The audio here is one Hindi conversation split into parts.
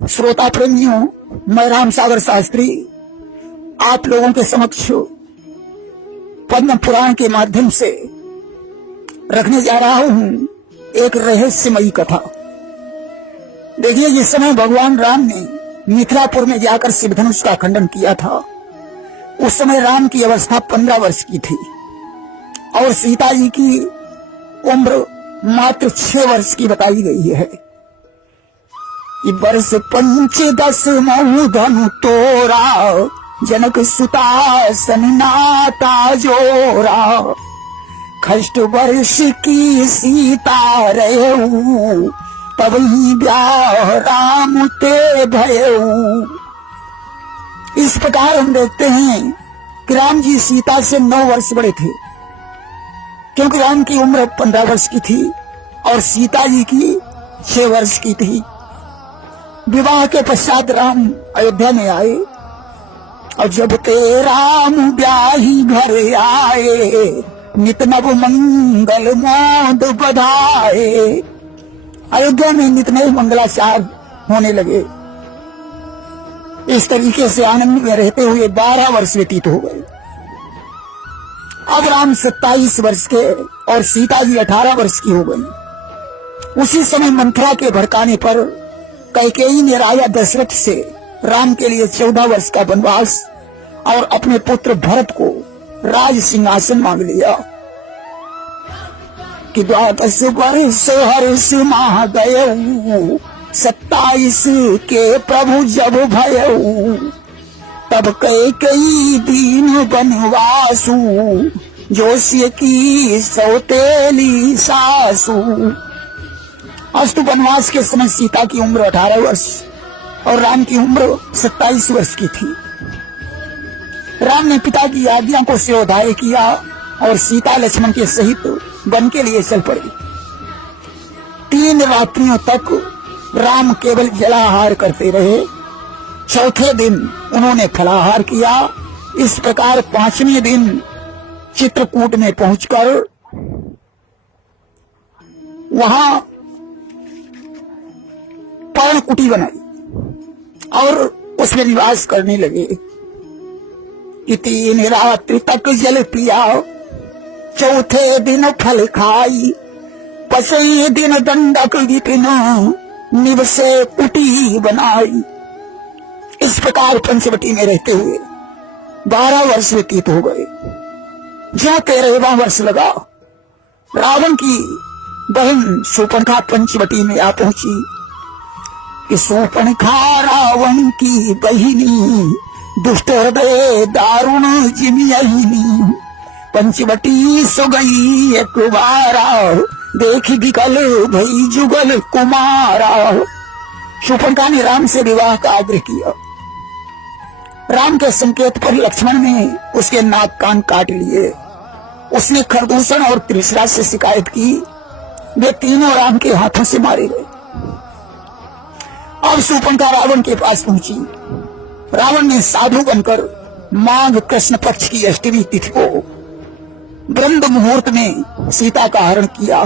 श्रोता प्रेमियों, मैं राम सागर शास्त्री आप लोगों के समक्ष पद्म पुराण के माध्यम से रखने जा रहा हूं एक रहस्यमयी कथा। देखिए, जिस समय भगवान राम ने मिथिलापुर में जाकर शिवधनुष का खंडन किया था, उस समय राम की अवस्था 15 वर्ष की थी और सीता जी की उम्र मात्र 6 वर्ष की बताई गई है। वर्ष 15 महु धनु तोरा, जनक सुता सन्नाता जोरा। खष्ट वर्ष की सीता रहू, तब ही ब्याह राम ते भयऊ। इस प्रकार हम देखते हैं कि राम जी सीता से 9 वर्ष बड़े थे, क्योंकि राम की उम्र 15 वर्ष की थी और सीता जी की 6 वर्ष की थी। विवाह के पश्चात राम अयोध्या में आए और जब ते राम ब्याही घर आए, नित नव मंगल मोद बधाए। अयोध्या में नित नए मंगलाचार होने लगे। इस तरीके से आनंद में रहते हुए 12 वर्ष व्यतीत हो गए। अब राम 27 वर्ष के और सीता जी 18 वर्ष की हो गई। उसी समय मंथरा के भड़काने पर कैकेयी ने राजा दशरथ से राम के लिए 14 वर्ष का वनवास और अपने पुत्र भरत को राज सिंहासन मांग लिया कि 12 वर्ष हर्ष माह गयऊ, 27 के प्रभु जब भयऊ। तब कैकेयी दीन वनवासु, जोशी की सौतेली सासू। अस्तु वनवास के समय सीता की उम्र 18 वर्ष और राम की उम्र 27 वर्ष की थी। राम ने पिता की आज्ञा को शिरोधार्य किया और सीता लक्ष्मण के सहित वन के लिए चल पड़े। 3 रात्रियों तक राम केवल जलाहार करते रहे। चौथे दिन उन्होंने फलाहार किया। इस प्रकार 5वें दिन चित्रकूट में पहुंचकर वहां पर्णकुटी बनाई और उसमें निवास करने लगे कि 3 रात्रि तक जल पिया, चौथे दिन फल खाई, 5वें दिन दंडक विपिन, निवसे कुटी बनाई। इस प्रकार पंचवटी में रहते हुए 12 वर्ष व्यतीत हो गए। जहाँ 13वां वर्ष लगा, रावण की बहन शूर्पणखा पंचवटी में आ पहुंची कि शूर्पणखा रावण की बहिनी, दुष्ट हृदय दारुण जिमियहिनी। पंचवटी सो गई एक बारा, देख विकल भई जुगल कुमारा। शूर्पणखा ने राम से विवाह का आग्रह किया। राम के संकेत पर लक्ष्मण ने उसके नाक कान काट लिए। उसने खरदूषण और त्रिशरा से शिकायत की। वे तीनों राम के हाथों से मारे गए। अब शूर्पणखा रावण के पास पहुंची। रावण ने साधु बनकर माघ कृष्ण पक्ष की अष्टमी तिथि को ब्रह्म मुहूर्त में सीता का हरण किया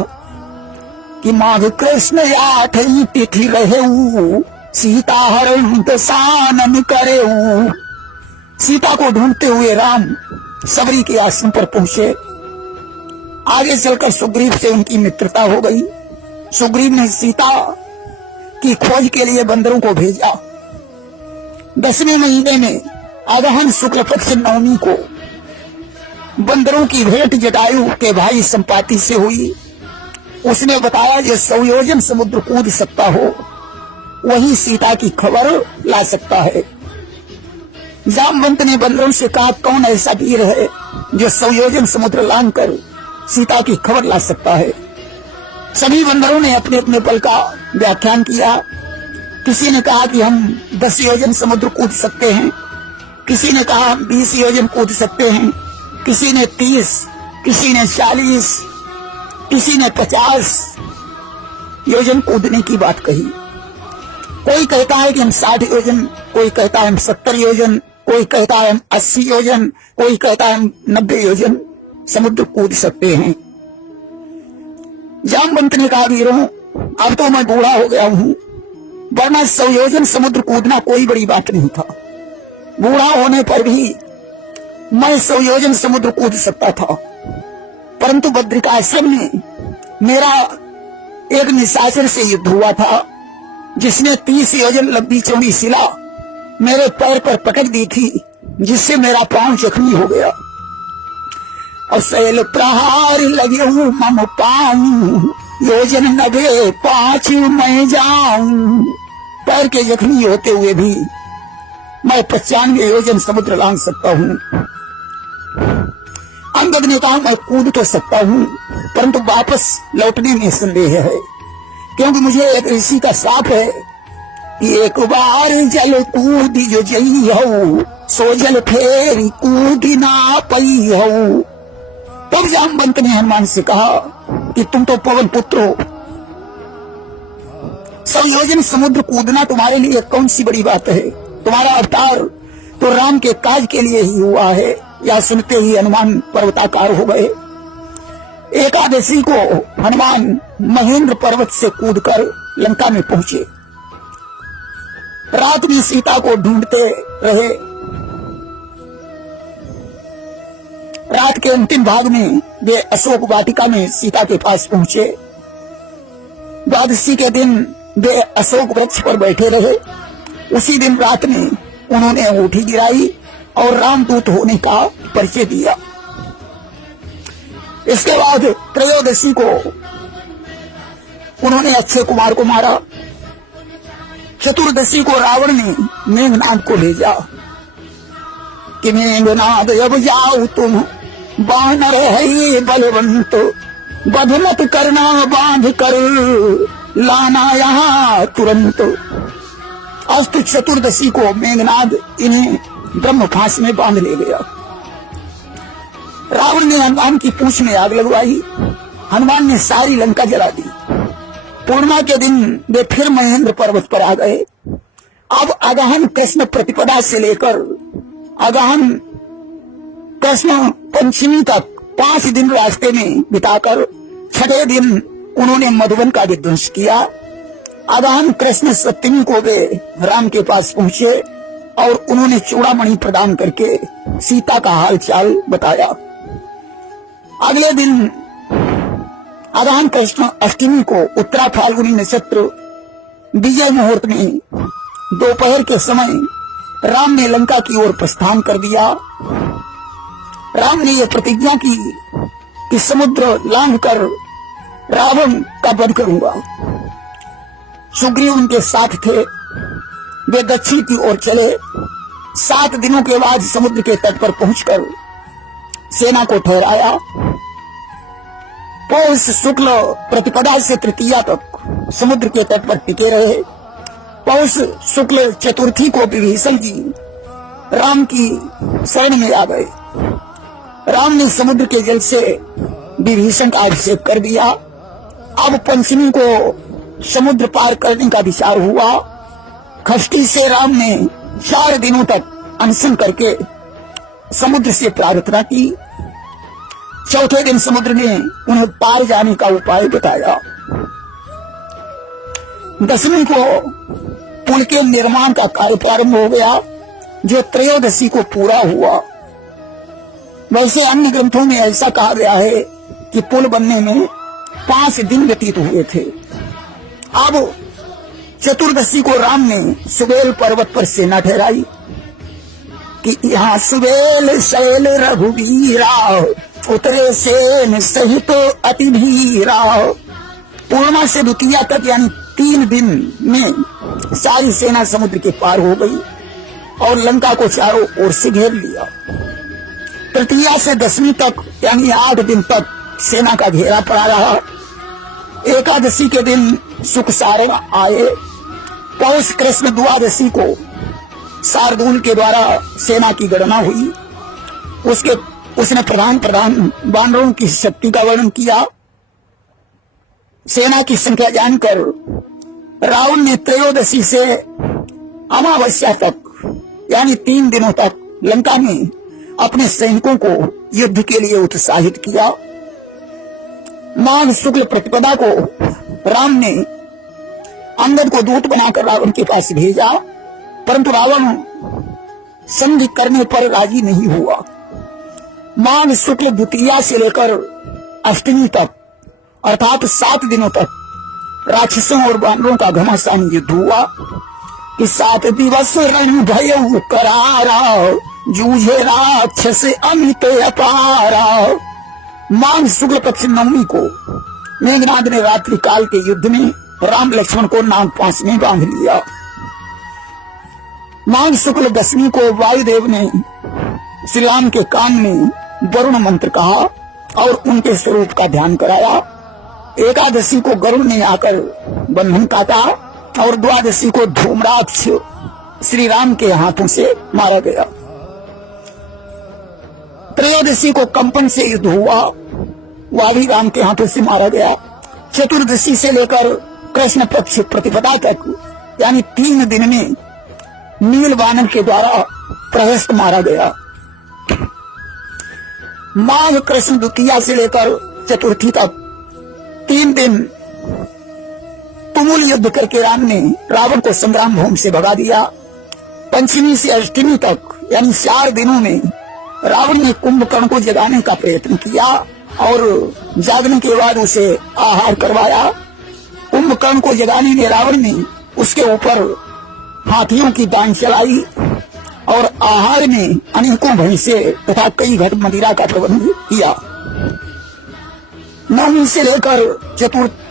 कि माघ कृष्ण 8वीं तिथि रहेऊ, सीता हरण दशानन करेऊ। सीता को ढूंढते हुए राम सबरी के आश्रम पर पहुंचे। आगे चलकर सुग्रीव से उनकी मित्रता हो गई। सुग्रीव ने सीता की खोज के लिए बंदरों को भेजा। 10वें महीने में अगहन शुक्ल पक्ष नवमी को बंदरों की भेंट जटायु के भाई संपाति से हुई। उसने बताया जो 100 योजन समुद्र कूद सकता हो, वही सीता की खबर ला सकता है। जामवंत ने बंदरों से कहा, कौन ऐसा वीर है जो 100 योजन समुद्र लांघ कर सीता की खबर ला सकता है। सभी बंदरों ने अपने अपने बल का व्याख्यान किया। किसी ने कहा कि हम 10 योजन समुद्र कूद सकते हैं, किसी ने कहा हम 20 योजन कूद सकते हैं, किसी ने 30, किसी ने 40, किसी ने 50 योजन कूदने की बात कही। कोई कहता है कि हम 60 योजन, कोई कहता है हम 70 योजन, कोई कहता है हम 80 योजन, कोई कहता है हम 90 योजन समुद्र कूद सकते हैं। जामवंत ने कहा, वीरों, अब तो मैं बूढ़ा हो गया हूं, वरना 100 योजन समुद्र कूदना कोई बड़ी बात नहीं था। बूढ़ा होने पर भी मैं 100 योजन समुद्र कूद सकता था, परंतु बद्रिकाश्रम में मेरा एक निशाचर से युद्ध हुआ था, जिसने 30 योजन लंबी चौड़ी शिला मेरे पैर पर पटक दी थी, जिससे मेरा पांव जख्मी हो गया। और शैल प्रहार लगे मम पाऊं, योजन 95 मैं जाऊं। पैर के जख्मी होते हुए भी मैं 95 योजन समुद्र लांघ सकता हूँ। अंगद ने कहा मैं कूद तो सकता हूँ, परंतु वापस लौटने में संदेह है, क्योंकि मुझे एक ऋषि का शाप है कि एक बार जल कूदी जो जई हो, सो जल फेरी कूदी ना पई हो। तब जामवंत ने हनुमान से कहा कि तुम तो पवन पुत्र हो, 100 योजन समुद्र कूदना तुम्हारे लिए कौन सी बड़ी बात है। तुम्हारा अवतार तो राम के काज के लिए ही हुआ है। या सुनते ही हनुमान पर्वताकार हो गए। एकादशी को हनुमान महेंद्र पर्वत से कूदकर लंका में पहुंचे। रात में सीता को ढूंढते रहे। रात के अंतिम भाग में वे अशोक वाटिका में सीता के पास पहुंचे। द्वादशी के दिन वे अशोक वृक्ष पर बैठे रहे। उसी दिन रात में उन्होंने अंगूठी गिराई और रामदूत होने का परिचय दिया। इसके बाद त्रयोदशी को उन्होंने अक्षय कुमार को मारा। चतुर्दशी को रावण ने मेघनाद को भेजा कि मेघनाद अब जाओ तुम, बानर है बलवंत, बध मत करना बांध कर लाना यहाँ तुरंत। अस्त चतुर्दशी को मेघनाद इन्हें ब्रह्म फांस में बांध ले गया। रावण ने हनुमान की पूंछ में आग लगवाई। हनुमान ने सारी लंका जला दी। पूर्णिमा के दिन वे फिर महेंद्र पर्वत पर आ गए। अब अगहन कृष्ण प्रतिपदा से लेकर अगहन कृष्ण पंचमी तक 5 दिन रास्ते में बिताकर 6ठे दिन उन्होंने मधुबन का विध्वंस किया। अगहन कृष्ण सप्तमी को वे राम के पास पहुंचे और उन्होंने चूड़ामणि प्रदान करके सीता का हाल चाल बताया। अगले दिन अगहन कृष्ण अष्टमी को उत्तरा फाल्गुनी नक्षत्र विजय मुहूर्त में दोपहर के समय राम ने लंका की ओर प्रस्थान कर दिया। राम ने यह प्रतिज्ञा की कि समुद्र लांघ कर रावण का वध करूंगा। सुग्रीव उनके साथ थे। वे दक्षिण की ओर चले। 7 दिनों के बाद समुद्र के तट पर पहुंचकर सेना को ठहराया। पौष शुक्ल प्रतिपदा से तृतीया तक समुद्र के तट पर टिके रहे। पौष शुक्ल चतुर्थी को विभीषण जी राम की शरण में आ गए। राम ने समुद्र के जल से विभीषण का अभिषेक कर दिया। अब पंचमी को समुद्र पार करने का विचार हुआ। खष्टी से राम ने 4 दिनों तक अनशन करके समुद्र से प्रार्थना की। चौथे दिन समुद्र ने उन्हें पार जाने का उपाय बताया। 10वीं को पुल के निर्माण का कार्य प्रारंभ हो गया, जो त्रयोदशी को पूरा हुआ। वैसे अन्य ग्रंथों में ऐसा कहा गया है कि पुल बनने में 5 दिन व्यतीत हुए थे। अब चतुर्दशी को राम ने सुबेल पर्वत पर सेना ठहराई कि यहाँ सुबेल शैल रघुवीरा, उतरे सेन सहित अति भीरा। पूर्णिमा से द्वितीया तक यानी 3 दिन में सारी सेना समुद्र के पार हो गई और लंका को चारों ओर से घेर लिया। तृतीया से 10वीं तक यानी 8 दिन तक सेना का घेरा पड़ा रहा। एकादशी के दिन सुख सारण आए। पौष कृष्ण द्वादशी को शार्दूल के द्वारा सेना की गणना हुई। उसने प्रधान वानरों की शक्ति का वर्णन किया। सेना की संख्या जानकर रावण ने त्रयोदशी से अमावस्या तक यानी 3 दिनों तक लंका में अपने सैनिकों को युद्ध के लिए उत्साहित किया। माघ शुक्ल प्रतिपदा को राम ने अंगद को दूत बनाकर रावण के पास भेजा, परंतु रावण संधि करने पर राजी नहीं हुआ। माघ शुक्ल द्वितीया से लेकर अष्टमी तक अर्थात 7 दिनों तक राक्षसों और वानरों का घमासान युद्ध हुआ कि 7 दिवस रण भय करारा, जूझे राक्षस अमित अपारा। माघ शुक्ल पक्ष नवमी को मेघनाद ने रात्रि काल के युद्ध में राम लक्ष्मण को नागपाश में बांध लिया। माघ शुक्ल दशमी को वायुदेव ने श्री राम के कान में वरुण मंत्र कहा और उनके स्वरूप का ध्यान कराया। एकादशी को गरुड़ ने आकर बंधन काटा और द्वादशी को धूम्राक्ष श्री राम के हाथों से मारा गया। त्रयोदशी को कंपन से युद्ध हुआ, वह भी राम के हाथों से मारा गया। चतुर्दशी से लेकर कृष्ण पक्ष प्रतिपदा तक यानी 3 दिन में नील वानर के द्वारा प्रहस्त मारा गया। माघ कृष्ण द्वितीया से लेकर चतुर्थी तक 3 दिन तुमुल युद्ध करके राम ने रावण को संग्राम भूमि से भगा दिया। पंचमी से अष्टमी तक यानी 4 दिनों में रावण ने कुंभकर्ण को जगाने का प्रयत्न किया और जागने के बाद उसे आहार करवाया। कुंभकर्ण को जगाने में रावण ने उसके ऊपर हाथियों की दान चलाई और आहार में अनेकों भैंसे तथा कई घट मदिरा का प्रबंध किया। नवमी से लेकर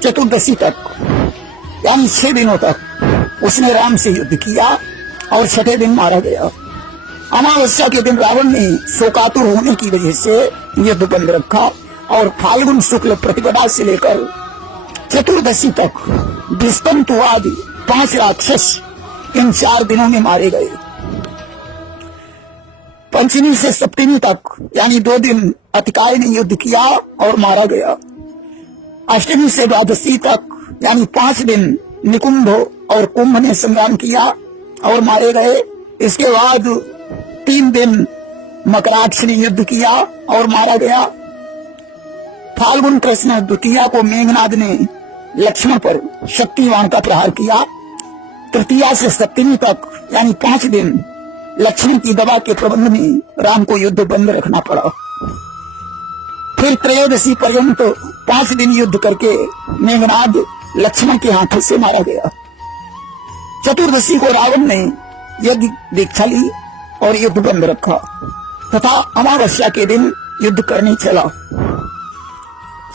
चतुर्दशी तक यानी 6 दिनों तक उसने राम से युद्ध किया और 6ठे दिन मारा गया। अमावस्या के दिन रावण ने शोकातुर होने की वजह से युद्ध बंद रखा और फाल्गुन शुक्ल प्रतिपदा से लेकर चतुर्दशी तक विस्तंतु आदि 5 राक्षस इन 4 दिनों में मारे गए। पंचमी से सप्तमी तक यानी 2 दिन अतिकाय ने युद्ध किया और मारा गया। अष्टमी से द्वादशी तक यानी 5 दिन निकुंभ और कुंभ ने संग्राम किया और मारे गए। इसके बाद 3 दिन मकराक्ष ने युद्ध किया और मारा गया। फाल्गुन कृष्ण द्वितीया को मेघनाद ने लक्ष्मण पर शक्तिवान का प्रहार किया। तृतीया से सप्तमी तक यानी 5 दिन लक्ष्मण की दवा के प्रबंध में राम को युद्ध बंद रखना पड़ा। फिर त्रयोदशी पर्यंत 5 दिन युद्ध करके मेघनाद लक्ष्मण के हाथों से मारा गया। चतुर्दशी को रावण ने यज्ञ दीक्षा ली और युद्ध बंद रखा तथा अमावस्या के दिन युद्ध करने चला।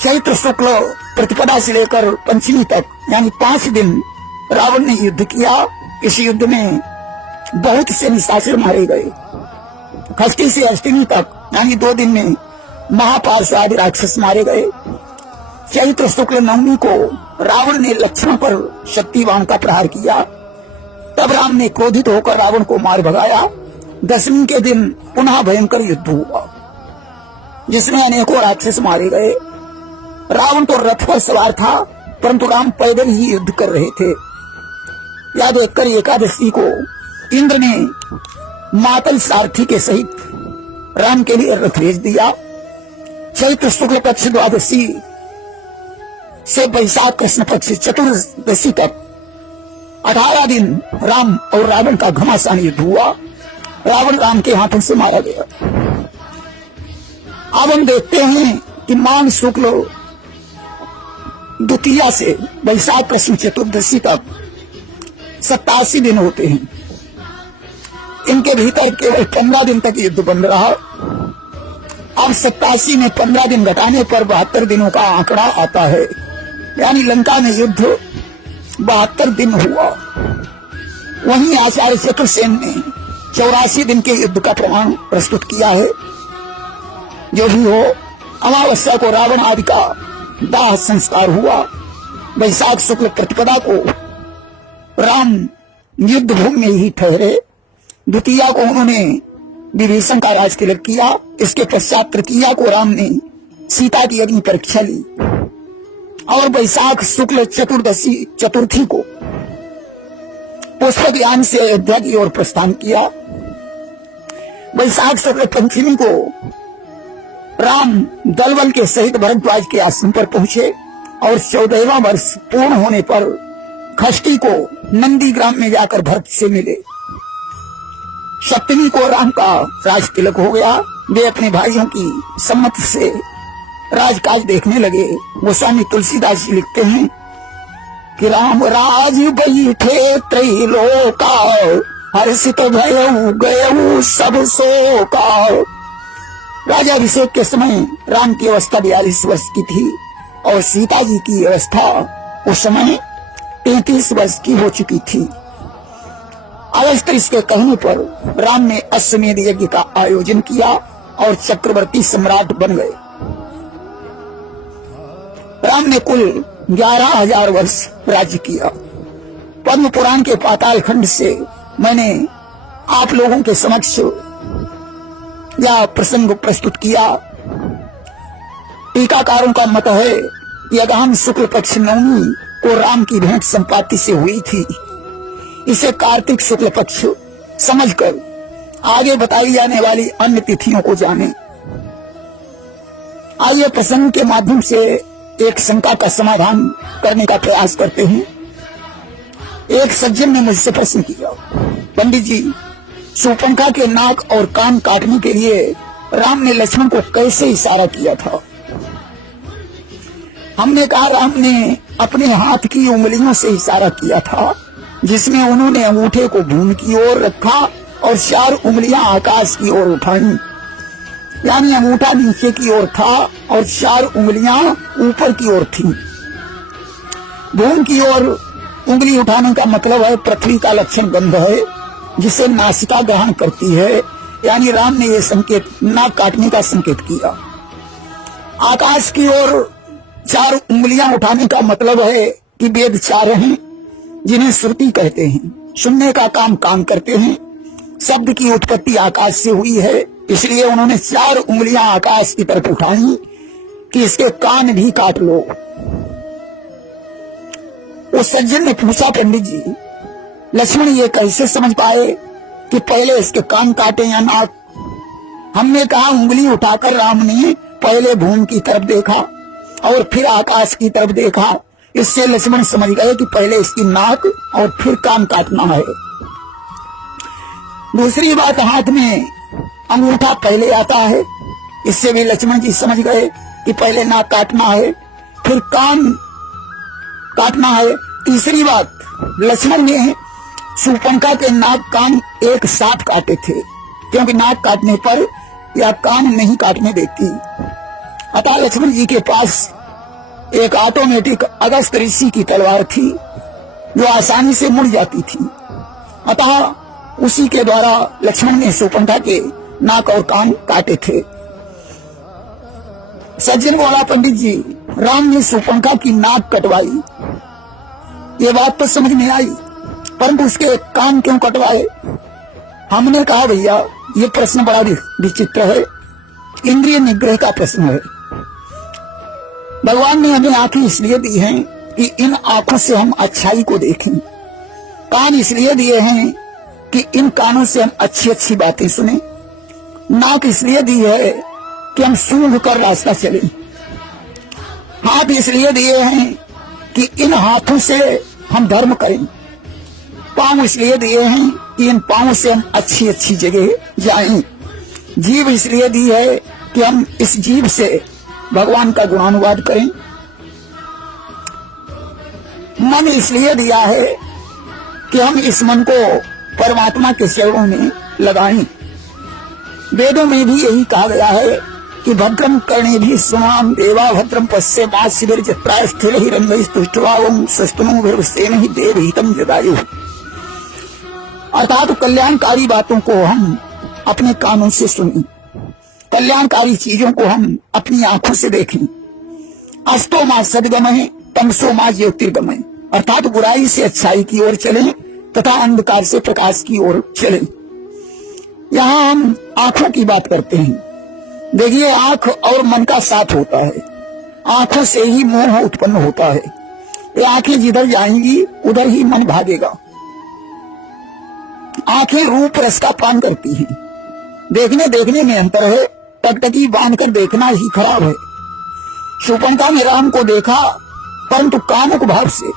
चैत्र शुक्ल प्रतिपदा से लेकर पंचमी तक यानी 5 दिन रावण ने युद्ध किया। इस युद्ध में बहुत से निशाचर मारे गए। षष्ठी से अष्टमी तक यानी 2 दिन में महापार्श आदि राक्षस मारे गए। चैत्र शुक्ल नवमी को रावण ने लक्ष्मण पर शक्तिवान का प्रहार किया। तब राम ने क्रोधित होकर रावण को मार भगाया। दशमी के दिन पुनः भयंकर युद्ध हुआ जिसमें अनेकों राक्षस मारे गए। रावण तो रथ पर सवार था परंतु राम पैदल ही युद्ध कर रहे थे। यह देखकर एकादशी को इंद्र ने मातल सारथी के सहित राम के लिए रथ भेज दिया। चैत्र शुक्ल पक्ष द्वादशी से वैशाख कृष्ण पक्ष चतुर्दशी तक 18 दिन राम और रावण का घमासान युद्ध हुआ। रावण राम के हाथों से मारा गया। अब हम देखते हैं कि माघ शुक्ल द्वितीया से वैशाख कृष्ण चतुर्दशी तक 87 दिन होते हैं। इनके भीतर केवल 15 दिन तक युद्ध बंद रहा। अब 87 में 15 दिन घटाने पर 72 दिनों का आंकड़ा आता है, यानी लंका में युद्ध 72 दिन हुआ। वहीं आचार्य चक्रसेन ने 84 दिन के युद्ध का प्रमाण प्रस्तुत किया है। जो भी हो, अमावस्या को रावण आदि का दाह संस्कार हुआ। वैशाख शुक्ल प्रतिपदा को राम युद्ध भूमि में ही ठहरे। द्वितीया को उन्होंने विभीषण का राज तिलक किया। इसके पश्चात तृतीया को राम ने सीता की अग्नि परीक्षा ली और वैशाख शुक्ल चतुर्थी को पुष्पक यान से अयोध्या की ओर प्रस्थान किया। वैशाख शुक्ल पंचमी को राम दलबल के सहित भरद्वाज के आश्रम पर पहुंचे और 14वां वर्ष पूर्ण होने पर षष्ठी को नंदी ग्राम में जाकर भरत से मिले। सप्तमी को राम का राज तिलक हो गया। वे अपने भाइयों की सम्मति से राजकाज देखने लगे। गोस्वामी तुलसीदास जी लिखते हैं कि राम राज बैठे त्रैलोका, हर्षित भयउ गयउ सब शोका। राजाभिषेक के समय राम की अवस्था 42 वर्ष की थी और सीता जी की अवस्था उस समय 33 वर्ष की हो चुकी थी। अगस्त्य के कहने पर राम ने अश्वमेध यज्ञ का आयोजन किया और चक्रवर्ती सम्राट बन गए। राम ने कुल 11,000 वर्ष राज्य किया। पद्म पुराण के पाताल खंड से मैंने आप लोगों के समक्ष यह प्रसंग प्रस्तुत किया। टीकाकारों का मत है कि अगहन शुक्ल पक्ष नवमी को राम की भेंट संपाति से हुई थी। इसे कार्तिक शुक्ल पक्ष समझकर आगे बताई जाने वाली अन्य तिथियों को जाने। आइए प्रसंग के माध्यम से एक शंका का समाधान करने का प्रयास करते हैं। एक सज्जन ने मुझसे प्रश्न किया, पंडित जी, शूर्पणखा के नाक और कान काटने के लिए राम ने लक्ष्मण को कैसे इशारा किया था? हमने कहा, राम ने अपने हाथ की उंगलियों से इशारा किया था, जिसमें उन्होंने अंगूठे को भूमि की ओर रखा और 4 उंगलियां आकाश की ओर उठाई। यानी अंगूठा नीचे की ओर था और 4 उंगलियां ऊपर की ओर थीं। भूमि की ओर उंगली उठाने का मतलब है पृथ्वी का लक्षण गंध है, जिसे नासिका ग्रहण करती है। यानी राम ने यह संकेत नाक काटने का संकेत किया। आकाश की ओर 4 उंगलियां उठाने का मतलब है कि वेद 4 हैं, जिन्हें श्रुति कहते हैं। सुनने का काम कान करते हैं। शब्द की उत्पत्ति आकाश से हुई है, इसलिए उन्होंने 4 उंगलियां आकाश की तरफ उठाई कि इसके कान भी काट लो। उस सज्जन ने पूछा, पंडित जी, लक्ष्मण ये कैसे समझ पाए कि पहले इसके कान काटे या नाक? हमने कहा, उंगली उठाकर राम ने पहले भूमि की तरफ देखा और फिर आकाश की तरफ देखा। इससे लक्ष्मण समझ गए कि पहले इसकी नाक और फिर कान काटना है। दूसरी बात, हाथ में अंगूठा पहले आता है। इससे भी लक्ष्मण जी समझ गए कि पहले नाक काटना है, फिर कान काटना है। तीसरी बात, लक्ष्मण ने शूर्पणखा के नाक कान एक साथ काटे थे, क्योंकि नाक काटने पर यह कान नहीं काटने देती। अतः लक्ष्मण जी के पास एक ऑटोमेटिक अगस्त ऋषि की तलवार थी, जो आसानी से मुड़ जाती थी। अतः उसी के द्वारा लक्ष्मण ने शूर्पणखा के नाक और कान काटे थे। सज्जन बोला, पंडित जी, राम ने शूर्पणखा की नाक कटवाई, ये बात तो समझ में आई, परंतु उसके कान क्यों कटवाए? हमने कहा, भैया, ये प्रश्न बड़ा विचित्र है, इंद्रिय निग्रह का प्रश्न है। भगवान ने हमें आंखें इसलिए दी हैं कि इन आंखों से हम अच्छाई को देखें। कान इसलिए दिए हैं कि इन कानों से हम अच्छी अच्छी बातें सुने। नाक इसलिए दी है कि हम सूंघ कर रास्ता चलें। हाथ इसलिए दिए हैं कि इन हाथों से हम धर्म करें। पांव इसलिए दिए हैं कि इन पांवों से हम अच्छी अच्छी जगह जाएं। जीभ इसलिए दी है कि हम इस जीभ से भगवान का गुणानुवाद करें। मन इसलिए दिया है कि हम इस मन को परमात्मा के चरणों में लगाएं। वेदों में भी यही कहा गया है कि भद्रम कर्णे भी सुनाम देवा भद्रम पश्ये मा शिविर चित्रास्थिर ही रंग स्तुष्टवाम सस्तनु भीर्सेन ही देव हितम जदायु। अर्थात कल्याणकारी बातों को हम अपने कानों से सुनें, कल्याणकारी चीजों को हम अपनी आंखों से देखें। अस्तो मां सदगमय तमसो मां ज्योतिर्गमय, अर्थात बुराई से अच्छाई की ओर चलें तथा अंधकार से प्रकाश की ओर चलें। यहाँ हम आंखों की बात करते हैं। देखिए, आंख और मन का साथ होता है। आंखों से ही मोह उत्पन्न होता है। ये आंखें जिधर जाएंगी उधर ही मन भागेगा। आंखें रूप रस का पान करती हैं। देखने देखने में अंतर है, टकटकी बांधकर देखना ही खराब है। शूर्पणखा ने राम को देखा, परंतु कामुक भाव से।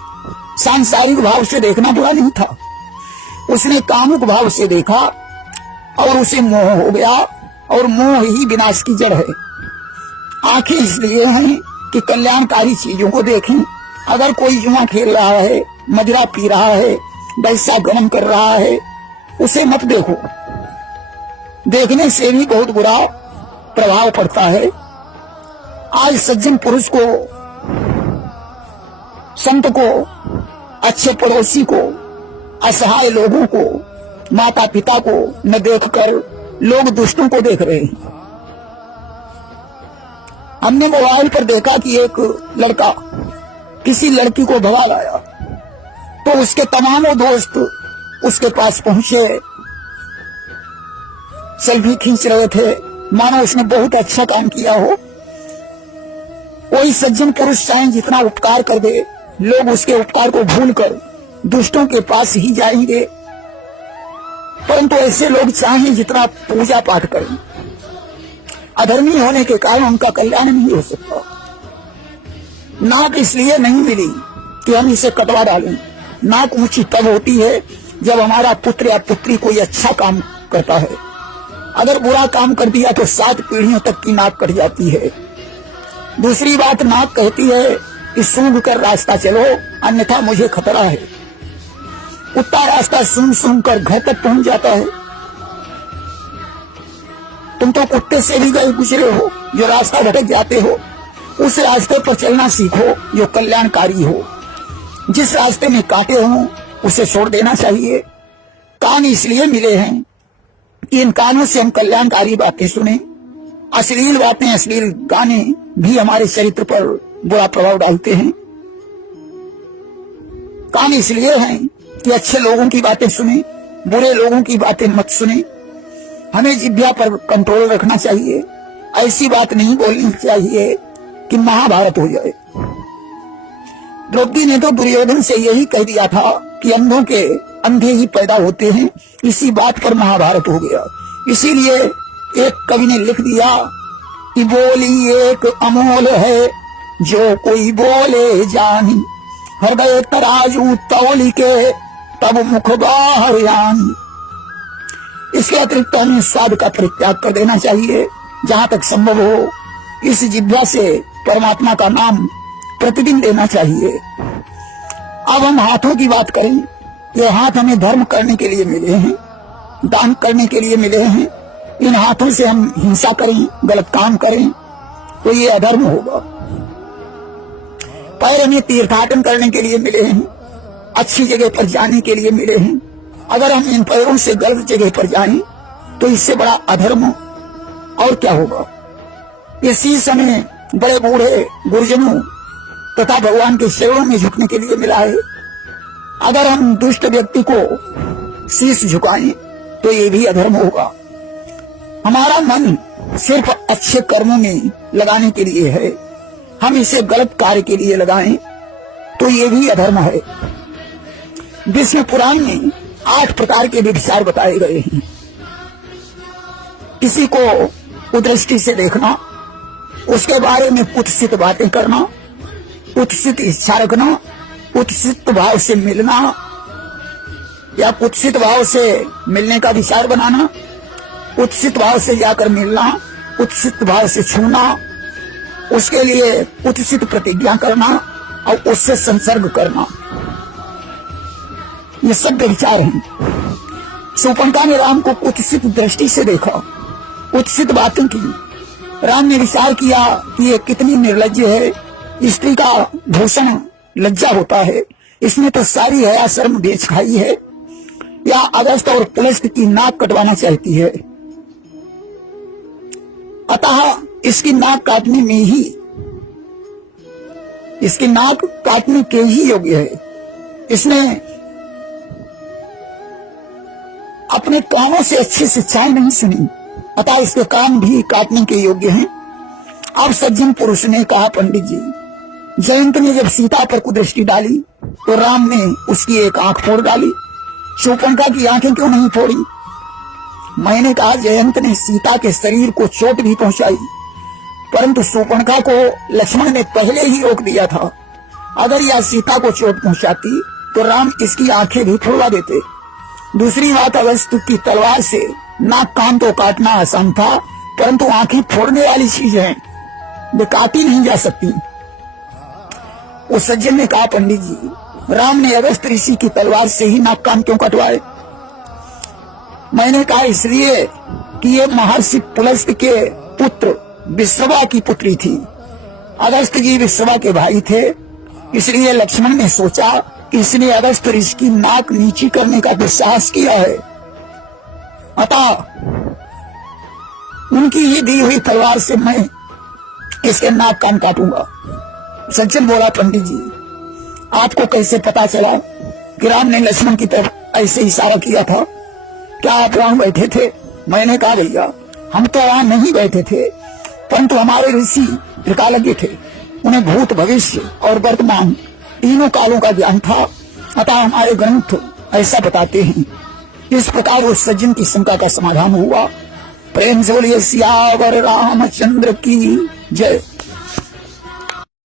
सांसारिक भाव से देखना बुरा नहीं था, उसने कामुक भाव से देखा और उसे मोह हो गया, और मोह ही विनाश की जड़ है। आंखें इसलिए हैं कि कल्याणकारी चीजों को देखें। अगर कोई जुआ खेल रहा है, मदिरा पी रहा है, वैसा गमन कर रहा है, उसे मत देखो। देखने से भी बहुत बुरा प्रभाव पड़ता है। आज सज्जन पुरुष को, संत को, अच्छे पड़ोसी को, असहाय लोगों को, माता पिता को न देखकर लोग दुष्टों को देख रहे हैं। हमने मोबाइल पर देखा कि एक लड़का किसी लड़की को भगा लाया, तो उसके तमामों दोस्त उसके पास पहुंचे, सेल्फी खींच रहे थे, मानो उसने बहुत अच्छा काम किया हो। कोई सज्जन पुरुष चाहे जितना उपकार कर दे, लोग उसके उपकार को भूलकर दुष्टों के पास ही जाएंगे। परंतु ऐसे लोग चाहे जितना पूजा पाठ करें, अधर्मी होने के कारण उनका कल्याण नहीं हो सकता। नाक इसलिए नहीं मिली कि हम इसे कटवा डालें। नाक ऊंची तब होती है जब हमारा पुत्र या पुत्री कोई अच्छा काम करता है। अगर बुरा काम कर दिया तो 7 पीढ़ियों तक की नाक कट जाती है। दूसरी बात, नाक कहती है कि सूंघ कर रास्ता चलो, अन्यथा मुझे खतरा है। कुत्ता रास्ता सूंघ सूंघ कर घर तक पहुंच जाता है। तुम तो कुत्ते से भी गए गुजरे हो, जो रास्ता भटक जाते हो। उस रास्ते पर चलना सीखो जो कल्याणकारी हो। जिस रास्ते में कांटे हों उसे छोड़ देना चाहिए। कान इसलिए मिले हैं कि इन कानों से हम कल्याणकारी बातें सुने। अश्लील बातें, अश्लील गाने भी हमारे चरित्र पर बुरा प्रभाव डालते हैं। कान इसलिए हैं कि अच्छे लोगों की बातें सुने, बुरे लोगों की बातें मत सुने। हमें जिह्वा पर कंट्रोल रखना चाहिए। ऐसी बात नहीं बोलनी चाहिए कि महाभारत हो जाए। द्रौपदी ने तो दुर्योधन से यही कह दिया था कि अंधों के अंधे ही पैदा होते हैं। इसी बात पर महाभारत हो गया। इसीलिए एक कवि ने लिख दिया कि बोली एक अमोल है, जो कोई बोले जानी, हृदय तराजू तौली के, तब मुख बाहर यानी। इसके अतिरिक्त हमें स्वाद का परित्याग कर देना चाहिए जहां तक संभव हो। इस जिह्वा से परमात्मा का नाम प्रतिदिन लेना चाहिए। अब हम हाथों की बात करें। ये हाथ हमें धर्म करने के लिए मिले हैं, दान करने के लिए मिले हैं। इन हाथों से हम हिंसा करें, गलत काम करें तो ये अधर्म होगा। पैर हमें तीर्थाटन करने के लिए मिले हैं, अच्छी जगह पर जाने के लिए मिले हैं। अगर हम इन पैरों से गलत जगह पर जाएं तो इससे बड़ा अधर्म और क्या होगा। ये शीश हमें बड़े बूढ़े गुरुजनों तथा भगवान के चरणों में झुकने के लिए मिला है। अगर हम दुष्ट व्यक्ति को शीश झुकाएं तो ये भी अधर्म होगा। हमारा मन सिर्फ अच्छे कर्मों में लगाने के लिए है, हम इसे गलत कार्य के लिए लगाएं तो ये भी अधर्म है। विष्णु पुराण में 8 प्रकार के व्यभिचार बताए गए हैं। किसी को कुदृष्टि से देखना, उसके बारे में कुत्सित बातें करना, कुत्सित इच्छा रखना, कुत्सित भाव से मिलना या कुत्सित भाव से मिलने का विचार बनाना, कुत्सित भाव से जाकर मिलना, कुत्सित भाव से छूना, उसके लिए कुत्सित प्रतिज्ञा करना और उससे संसर्ग करना, ये सब विचार हैं। शूर्पणखा ने राम को कुत्सित दृष्टि से देखा, कुत्सित बातें की। राम ने विचार किया कि ये कितनी निर्लज्ज है। स्त्री का भूषण लज्जा होता है, इसने तो सारी हया शर्म बेच खाई है। या अगस्त और पुलस्त की नाक कटवाना चाहती है, अतः इसकी नाक काटने में ही, इसकी नाक काटने के ही योग्य है। इसने अपने कानों से अच्छी शिक्षाएं नहीं सुनी, अतः इसके कान भी काटने के योग्य हैं। अब सज्जन पुरुष ने कहा, पंडित जी, जयंत ने जब सीता पर कुदृष्टि डाली तो राम ने उसकी एक आंख फोड़ डाली, शूर्पणखा की आंखें क्यों नहीं फोड़ी? मैंने कहा, जयंत ने सीता के शरीर को चोट भी पहुंचाई, परंतु शूर्पणखा को लक्ष्मण ने पहले ही रोक दिया था। अगर यह सीता को चोट पहुंचाती तो राम इसकी आंखें भी फोड़वा देते। दूसरी बात, अगस्त्य की तलवार से नाक कान तो काटना आसान था, परंतु आंखें फोड़ने वाली चीज है, वे काटी नहीं जा सकती। उस सज्जन ने कहा, पंडित जी, राम ने अगस्त ऋषि की तलवार से ही नाक कान क्यों कटवाए? मैंने कहा, इसलिए कि ये महर्षि पुलस्त्य के पुत्र विश्रवा की पुत्री थी। अगस्त जी विश्रवा के भाई थे, इसलिए लक्ष्मण ने सोचा कि इसने अगस्त ऋषि की नाक नीची करने का दुस्साहस किया है, अतः उनकी ही दी हुई तलवार से मैं इसके नाक कान काटूंगा। सज्जन बोला, पंडित जी, आपको कैसे पता चला कि राम ने लक्ष्मण की तरफ ऐसे इशारा किया था? क्या आप वहां बैठे थे? मैंने कहा, भैया, हम तो वहां नहीं बैठे थे, परंतु हमारे ऋषि त्रिकालज्ञ थे, उन्हें भूत, भविष्य और वर्तमान तीनों कालों का ज्ञान था, अतः हमारे ग्रंथ ऐसा बताते हैं। इस प्रकार उस सज्जन की शंका का समाधान हुआ। प्रेम से बोलिए सियावर रामचंद्र की जय।